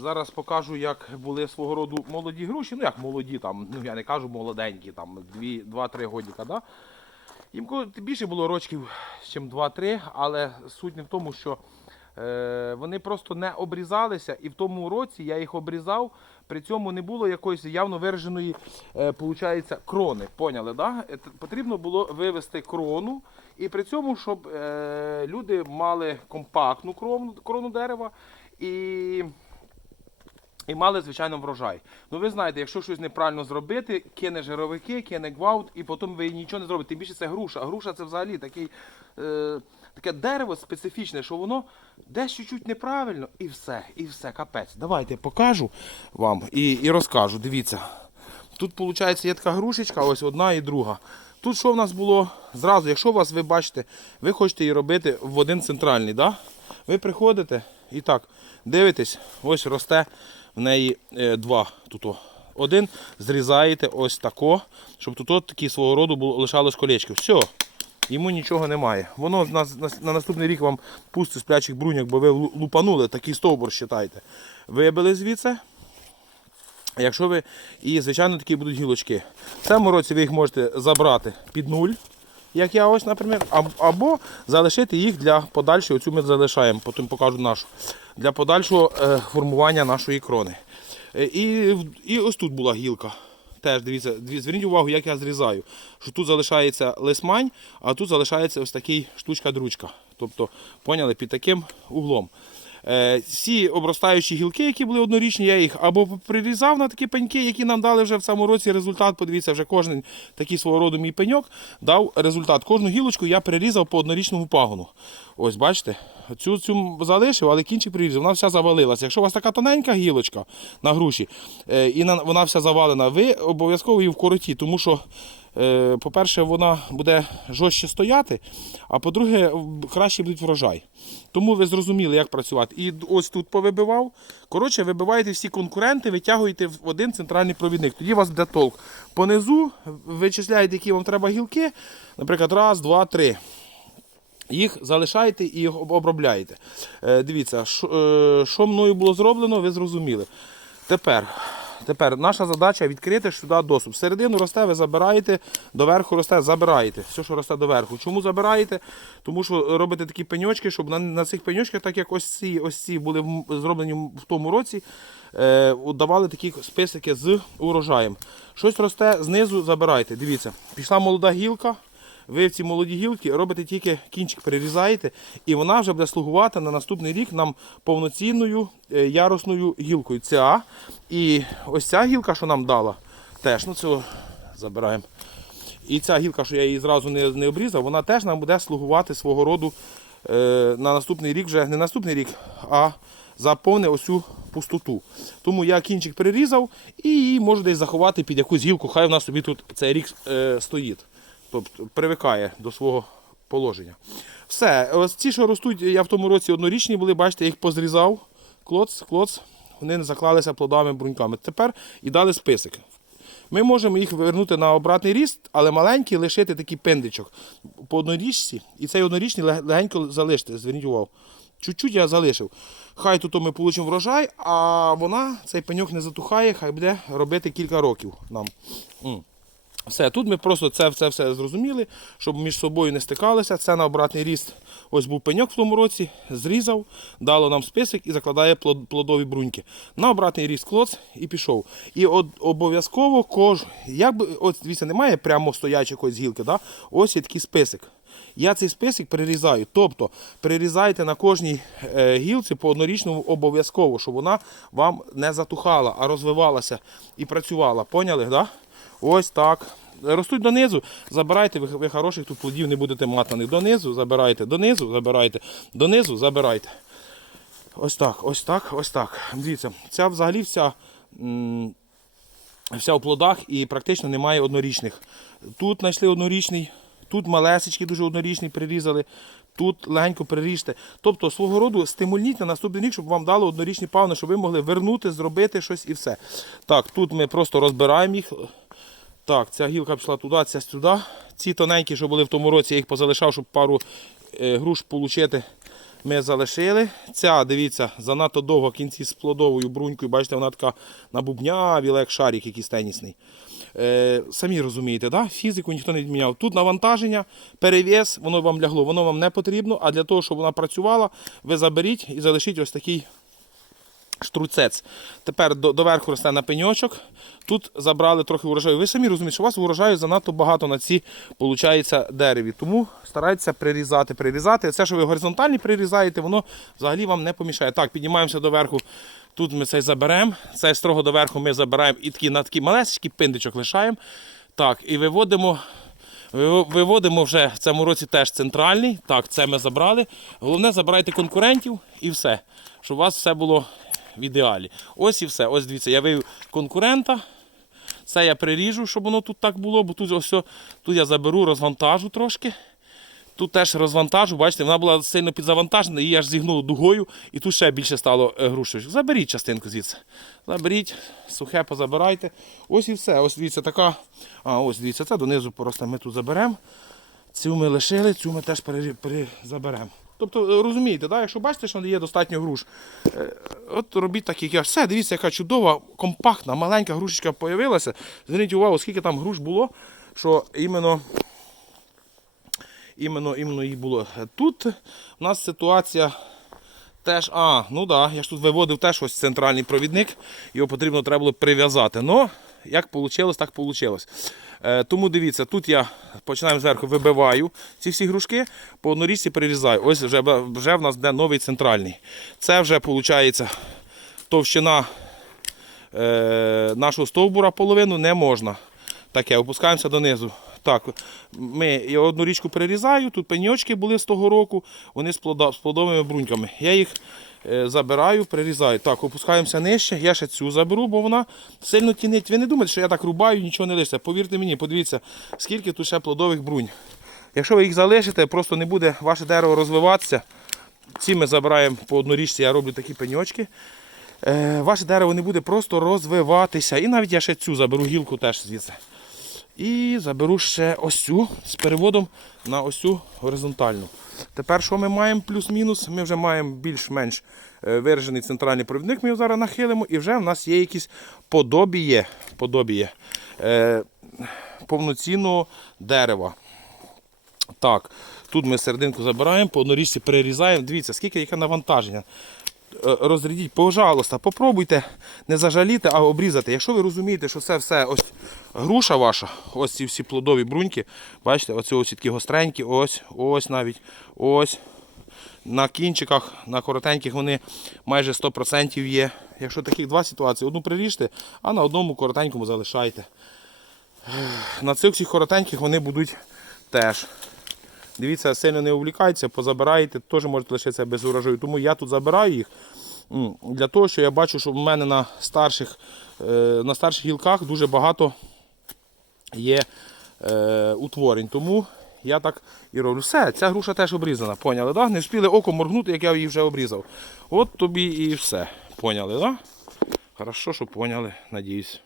Зараз покажу, як були свого роду молоді груші. Ну як молоді, там, ну я не кажу молоденькі, там 2-3 годіка. Да? Їм більше було рочків, ніж 2-3, але суть не в тому, що е, вони просто не обрізалися, і в тому році я їх обрізав. При цьому не було якоїсь явно вираженої е, крони. Поняли, да? Е, Потрібно було вивести крону, і при цьому, щоб е, люди мали компактну крону, крону дерева і і мали, звичайно, врожай. Ну ви знаєте, якщо щось неправильно зробити, кине жировики, кине гвалт, і потім ви нічого не зробите. Тим більше це груша. Груша це взагалі такий, е, таке дерево специфічне, що воно десь чуть-чуть неправильно, і все, і все, капець. Давайте покажу вам і, і розкажу. Дивіться. Тут, виходить, є така грушечка, ось одна і друга. Тут що в нас було зразу, якщо вас ви бачите, ви хочете її робити в один центральний, да? ви приходите і так, дивитесь, ось росте в неї е, два тут. Один зрізаєте ось тако, щоб тут такі свого роду було, лишалось колечко. Все, йому нічого немає. Воно на, на, на наступний рік вам пустить сплячих бруньок, бо ви лупанули, такий стовбур считайте. Вибили звідси. Якщо ви, і звичайно такі будуть гілочки. В цьому році ви їх можете забрати під нуль, як я ось, наприклад, аб- або залишити їх для подальшого, оцю ми залишаємо, потім покажу нашу, для подальшого е, формування нашої крони. Е, і, і ось тут була гілка. Теж дивіться, зверніть увагу, як я зрізаю. Що тут залишається лисмань, а тут залишається ось такий штучка-дручка. Тобто, поняли, під таким углом. Е, Всі обростаючі гілки, які були однорічні, я їх або прирізав на такі пеньки, які нам дали вже в цьому році результат. Подивіться, вже кожен такий свого роду мій пеньок дав результат. Кожну гілочку я перерізав по однорічному пагону. Ось бачите, цю, цю залишив, але кінчик прирізав, вона вся завалилася. Якщо у вас така тоненька гілочка на груші, е, і вона вся завалена, ви обов'язково її вкороті, тому що. Е, По-перше, вона буде жорстче стояти, а по-друге, краще буде врожай. Тому ви зрозуміли, як працювати. І ось тут повибивав. Коротше, вибиваєте всі конкуренти, витягуєте в один центральний провідник. Тоді у вас буде толк. Понизу вичисляєте, які вам треба гілки. Наприклад, раз, два, три. Їх залишаєте і їх обробляєте. Е, дивіться, е, що мною було зроблено, ви зрозуміли. Тепер, тепер наша задача відкрити сюди доступ. Середину росте, ви забираєте, доверху росте, забираєте. Все, що росте доверху. Чому забираєте? Тому що робите такі пеньочки, щоб на, на цих пеньочках, так як ось ці, ось ці були зроблені в тому році, е, давали такі списики з урожаєм. Щось росте знизу, забирайте. Дивіться, пішла молода гілка. Ви в ці молоді гілки робите тільки кінчик перерізаєте, і вона вже буде слугувати на наступний рік нам повноцінною е, ярусною гілкою. Ця. І ось ця гілка, що нам дала, теж ну цього забираємо. І ця гілка, що я її зразу не, не обрізав, вона теж нам буде слугувати свого роду е, на наступний рік, вже не наступний рік, а заповне ось цю пустоту. Тому я кінчик перерізав і її можу десь заховати під якусь гілку, хай в нас собі тут цей рік е, стоїть. Тобто привикає до свого положення. Все, ось ці, що ростуть, я в тому році однорічні були, бачите, я їх позрізав. Клоц, клоц, вони не заклалися плодами, бруньками. Тепер і дали список. Ми можемо їх вернути на обратний ріст, але маленький лишити такий пендичок по однорічці, і цей однорічний легенько залишити. Зверніть увагу. Чуть-чуть я залишив. Хай тут ми получимо врожай, а вона, цей пеньок не затухає, хай буде робити кілька років нам. Все, тут ми просто це, це все зрозуміли, щоб між собою не стикалися. Це на обратний ріст. Ось був пеньок в тому році, зрізав, дало нам список і закладає плодові бруньки. На обратний ріст клоц і пішов. І от, обов'язково кож. Як би, от дивіться, немає прямо стоячої якоїсь гілки. Да? Ось є такий список. Я цей список перерізаю. Тобто перерізайте на кожній е, гілці по однорічному обов'язково, щоб вона вам не затухала, а розвивалася і працювала. Поняли? Да? Ось так. Ростуть донизу, забирайте, ви, ви хороших тут плодів не будете мати на них. Донизу, забирайте, донизу, забирайте, донизу, забирайте. Ось так, ось так, ось так. Дивіться, ця взагалі вся, вся у плодах і практично немає однорічних. Тут знайшли однорічний, тут малесечки дуже однорічний прирізали, тут легенько приріжте. Тобто свого роду стимульніть на наступний рік, щоб вам дало однорічні павни, щоб ви могли вернути, зробити щось і все. Так, тут ми просто розбираємо їх. Так, ця гілка пішла туди, ця сюди. Ці тоненькі, що були в тому році, я їх позалишав, щоб пару е, груш отримати. ми залишили. Ця, дивіться, занадто довго в кінці з плодовою брунькою. Бачите, вона така набубнявіла, як шарик якийсь тенісний. Е, самі розумієте, да? фізику ніхто не відміняв. Тут навантаження, перевес, воно вам лягло, воно вам не потрібно, а для того, щоб вона працювала, ви заберіть і залишіть ось такий штруцець. Тепер до, доверху росте на пеньочок. Тут забрали трохи урожаю. Ви самі розумієте, що у вас урожаю занадто багато на ці получається, дереві. Тому старайтеся прирізати, прирізати. Це, що ви горизонтально прирізаєте, воно взагалі вам не помішає. Так, піднімаємося доверху. Тут ми цей заберемо. Цей строго доверху ми забираємо і такі, на такий малесенький пиндичок лишаємо. Так, і виводимо. Виводимо вже в цьому році теж центральний. Так, це ми забрали. Головне, забирайте конкурентів і все. Щоб у вас все було в ідеалі. Ось і все. Ось дивіться, я вивів конкурента. Це я приріжу, щоб воно тут так було, бо тут ось, тут я заберу, розвантажу трошки. Тут теж розвантажу, бачите, вона була сильно підзавантажена, її аж зігнуло дугою, і тут ще більше стало е, грушечок. Заберіть частинку звідси. Заберіть, сухе позабирайте. Ось і все. Ось дивіться, така. А, ось дивіться, це донизу просто ми тут заберемо. Цю ми лишили, цю ми теж перезаберемо. Тобто, е, розумієте, да? якщо бачите, що є достатньо груш, е, от робіть так, як я. Все, дивіться, яка чудова, компактна, маленька грушечка з'явилася. Зверніть увагу, скільки там груш було, що іменно іменно, іменно її було. Тут у нас ситуація теж. А, ну да, я ж тут виводив теж ось центральний провідник, його потрібно треба було прив'язати. Ну, як вийшло, так вийшло. Е, тому дивіться, тут я починаємо зверху, вибиваю ці всі грушки, по однорічці перерізаю. Ось вже, вже в нас де новий центральний. Це вже виходить товщина е, нашого стовбура половину не можна. Таке, опускаємося донизу. Так, ми я одну річку перерізаю, тут пеньочки були з того року, вони з, плодовими бруньками. Я їх забираю, перерізаю. Так, опускаємося нижче, я ще цю заберу, бо вона сильно тінить. Ви не думайте, що я так рубаю, нічого не лишиться. Повірте мені, подивіться, скільки тут ще плодових брунь. Якщо ви їх залишите, просто не буде ваше дерево розвиватися. Ці ми забираємо по однорічці, я роблю такі пеньочки. Е, ваше дерево не буде просто розвиватися. І навіть я ще цю заберу гілку теж звідси. І заберу ще ось цю з переводом на ось цю горизонтальну. Тепер що ми маємо плюс-мінус? Ми вже маємо більш-менш е, виражений центральний провідник, ми його зараз нахилимо, і вже в нас є якісь подобіє, подобіє е, повноцінного дерева. Так, тут ми серединку забираємо, по однорічці перерізаємо. Дивіться, скільки яке навантаження. Е, Розрядіть, пожалуйста, попробуйте не зажаліти, а обрізати. Якщо ви розумієте, що це все ось груша ваша, ось ці всі плодові бруньки, бачите, оці ось такі гостренькі, ось, ось навіть, ось. На кінчиках, на коротеньких вони майже 100% є. Якщо таких два ситуації, одну приріжте, а на одному коротенькому залишайте. На цих всіх коротеньких вони будуть теж. Дивіться, сильно не увлікайтеся, позабирайте, теж можете лишитися без урожаю. Тому я тут забираю їх для того, що я бачу, що в мене на старших, е, на старших гілках дуже багато є е, утворень. Тому я так і роблю. Все, ця груша теж обрізана, поняли, да? Не встигли око моргнути, як я її вже обрізав. От тобі і все. Поняли? Да? Хорошо, що поняли, надіюсь.